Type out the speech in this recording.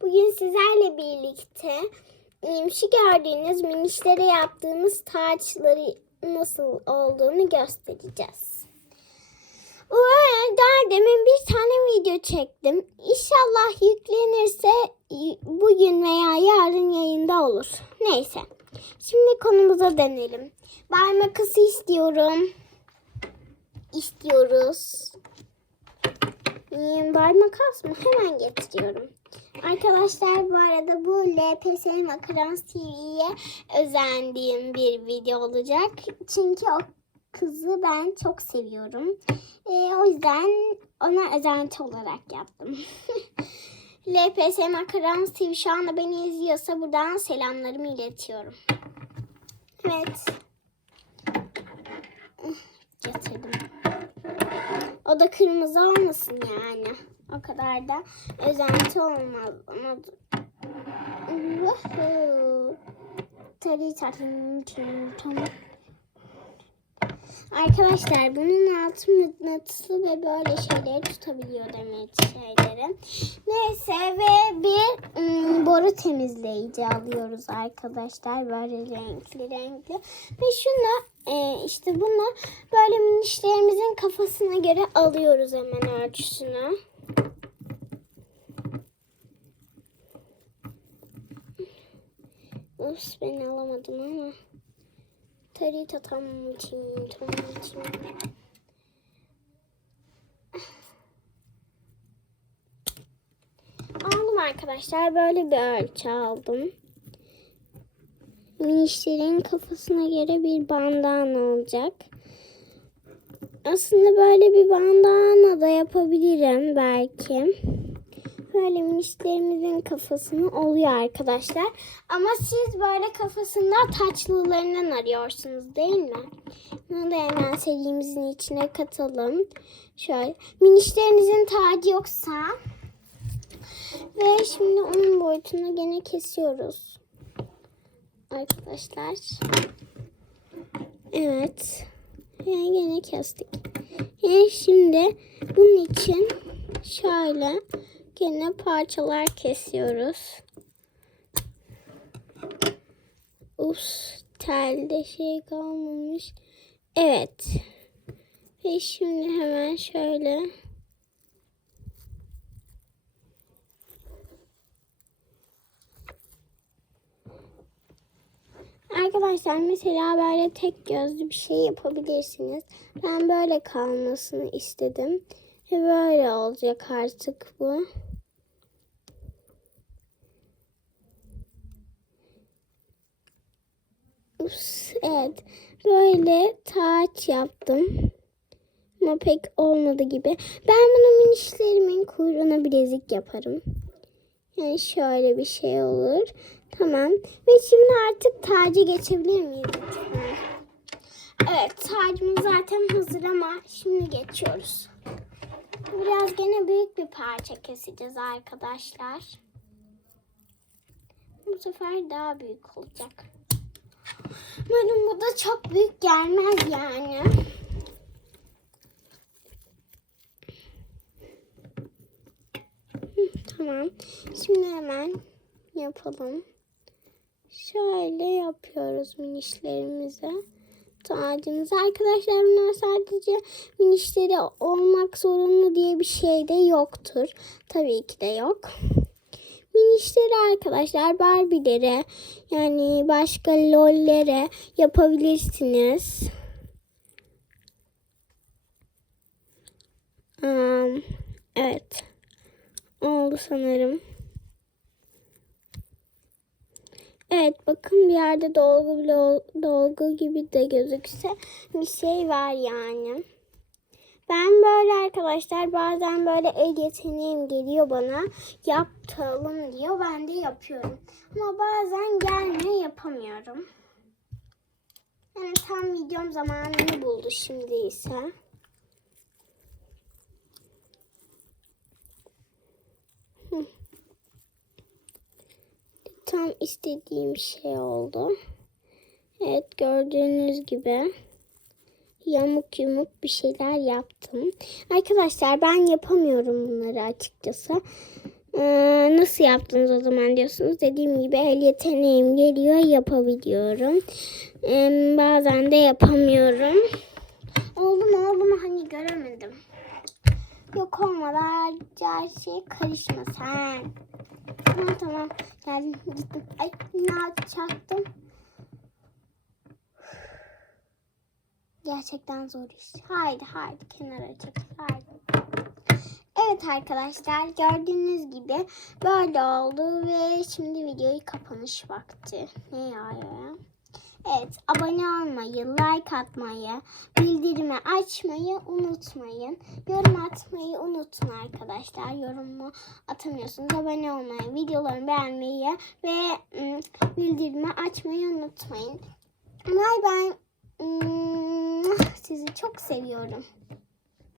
Bugün sizlerle birlikte şu gördüğünüz minişlere yaptığımız taçları nasıl olduğunu göstereceğiz. Bu daha demin bir tane video çektim. İnşallah yüklenirse bugün veya yarın yayında olur. Neyse. Şimdi konumuza dönelim. Bay makası istiyorum. İstiyoruz. Ee, Bay makas mı? Hemen getiriyorum. Arkadaşlar bu arada bu LPS Makarans TV'ye özendiğim bir video olacak. Çünkü o kızı ben çok seviyorum. Ee, o yüzden ona özenti olarak yaptım. LPS Makarans TV şu anda beni izliyorsa buradan selamlarımı iletiyorum. Evet. O da kırmızı olmasın yani. O kadar da özenti olmaz. Ama... Arkadaşlar bunun altı mıknatıslı ve böyle şeyleri tutabiliyor demek şeyleri. Neyse ve bir ım, boru temizleyici alıyoruz arkadaşlar. Böyle renkli renkli. Ve şunu e, işte bunu böyle minişlerimizin kafasına göre alıyoruz hemen ölçüsünü. Ups ben alamadım ama. Tarita tam tim tam tim. Aldım arkadaşlar. Böyle bir ölçü aldım. Minişlerin kafasına göre bir bandana olacak. Aslında böyle bir bandana da yapabilirim belki. Böyle minişlerimizin kafasını oluyor arkadaşlar. Ama siz böyle kafasında taçlılarından arıyorsunuz değil mi? Bunu da hemen serimizin içine katalım. Şöyle minişlerinizin tacı yoksa ve şimdi onun boyutunu gene kesiyoruz. Arkadaşlar. Evet. Ve gene kestik. Ve şimdi bunun için şöyle gene parçalar kesiyoruz. Ups telde şey kalmamış. Evet. Ve şimdi hemen şöyle Arkadaşlar mesela böyle tek gözlü bir şey yapabilirsiniz. Ben böyle kalmasını istedim. Ve böyle olacak artık bu. Evet. Böyle taç yaptım. Ama pek olmadı gibi. Ben bunu minişlerimin kuyruğuna bilezik yaparım. Yani şöyle bir şey olur. Tamam. Ve şimdi artık tacı geçebilir miyiz? Evet tacımız zaten hazır ama şimdi geçiyoruz. Biraz gene büyük bir parça keseceğiz arkadaşlar. Bu sefer daha büyük olacak. Umarım bu da çok büyük gelmez yani. Tamam. Şimdi hemen yapalım. Şöyle yapıyoruz minişlerimize. Tacımızı. Arkadaşlar bunlar sadece minişleri olmak zorunlu diye bir şey de yoktur. Tabii ki de yok. Minişleri arkadaşlar Barbie'lere yani başka lollere yapabilirsiniz. Am, evet. Oldu sanırım. Evet bakın bir yerde dolgu dolgu gibi de gözükse bir şey var yani. Ben böyle arkadaşlar bazen böyle el yeteneğim geliyor bana yapalım diyor ben de yapıyorum. Ama bazen gelmiyor yapamıyorum. Yani tam videom zamanını buldu şimdi ise. Tam istediğim şey oldu. Evet gördüğünüz gibi yamuk yumuk bir şeyler yaptım. Arkadaşlar ben yapamıyorum bunları açıkçası. Ee, nasıl yaptınız o zaman diyorsunuz. Dediğim gibi el yeteneğim geliyor yapabiliyorum. Ee, bazen de yapamıyorum. Oldu mu oldu mu hani göremedim. Yok olmadı her şey karışma sen. Tamam tamam geldim gittim. Ay ne yapacaktım? Gerçekten zor iş. Haydi haydi kenara çek. Haydi. Evet arkadaşlar gördüğünüz gibi böyle oldu ve şimdi videoyu kapanış vakti. Ne ya ya? Evet abone olmayı, like atmayı, bildirimi açmayı unutmayın. Yorum atmayı unutun arkadaşlar. Yorumu atamıyorsunuz. Abone olmayı, videolarımı beğenmeyi ve bildirimi açmayı unutmayın. Bay bay. Sizi çok seviyorum.